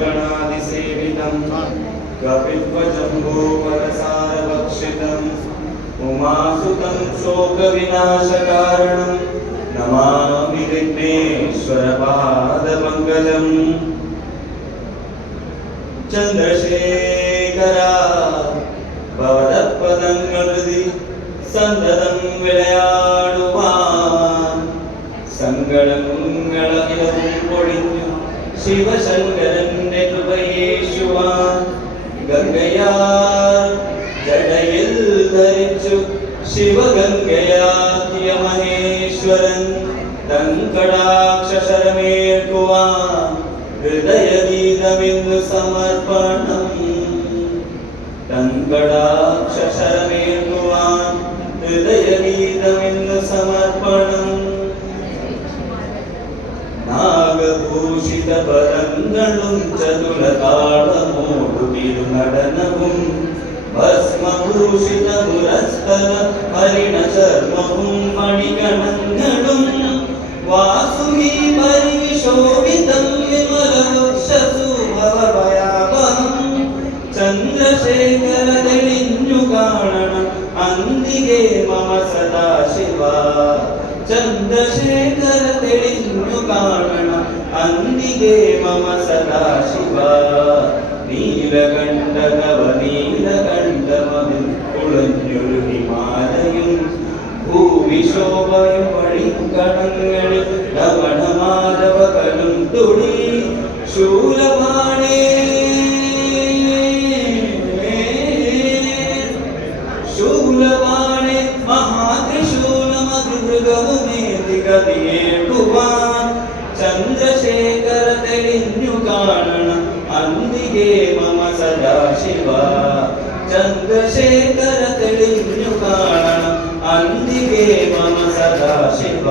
गजाननभूतगणादिसेवितं कपिध्वजम्बूफलसारभक्षितम् उमासुतं शोकविनाशकारणं नमामि विघ्नेश्वरपादपङ्कजम् चन्द्रशेखरा ഭവതപദങ്ങളിൽ സന്തതം വിളയാടുവാൻ സങ്കടങ്ങളകിലവും പൊഴിഞ്ഞു ശിവശങ്കരന്റെ കൃപയേശുവാൻ ഗംഗയാർ ജടയിൽ ധരിച്ചു ശിവഗംഗയാക്കിയ മഹേശ്വരൻ തങ്കടാക്ഷരമേൽക്കുവാൻ ഹൃദയഗീതമിന്നു സമർപ്പണം തങ്കടാക്ഷരമേൽക്കുവാൻ ഹൃദയഗീതമിന്നു സമർപ്പണം നാഗഭൂഷിത പദങ്ങളും ചതുരതാളമോടു തിരുനടനവും ഭസ്മഭൂഷിത മുരസ്തല ഹരിണ ചർമ്മവും മണിഗണങ്ങളും വാസുകി പരിവിശോഭിതം വിമലവക്ഷസുഭവഭയാവഹം ചന്ദ്രശേഖര തെളിഞ്ഞു കാണണം അന്തികെ മമ സദാശിവ ചന്ദ്രശേഖര തെളിഞ്ഞു കാണണം അന്തികെ മമ സദാശിവ നീലകണ്ഠ നവനീലകണ്ഠമതിൽ കുളഞ്ഞൊരു ഹിമാലയും ഭൂവിശോഭയും വഴിക്കടങ്ങളിൽ രമണമാധവകലും തുടി ശൂലപാണേ ശൂലപാണേ മഹാത്രിശൂലമതിമൃഗവുമേതികതിയേട്ടുവാൻ ചന്ദ്രശേഖര തെളിഞ്ഞു കാണണം അന്തികെ മമ സദാശിവ ചന്ദ്രശേഖര തെളിഞ്ഞു കാണണം അന്തികെ മമ സദാശിവ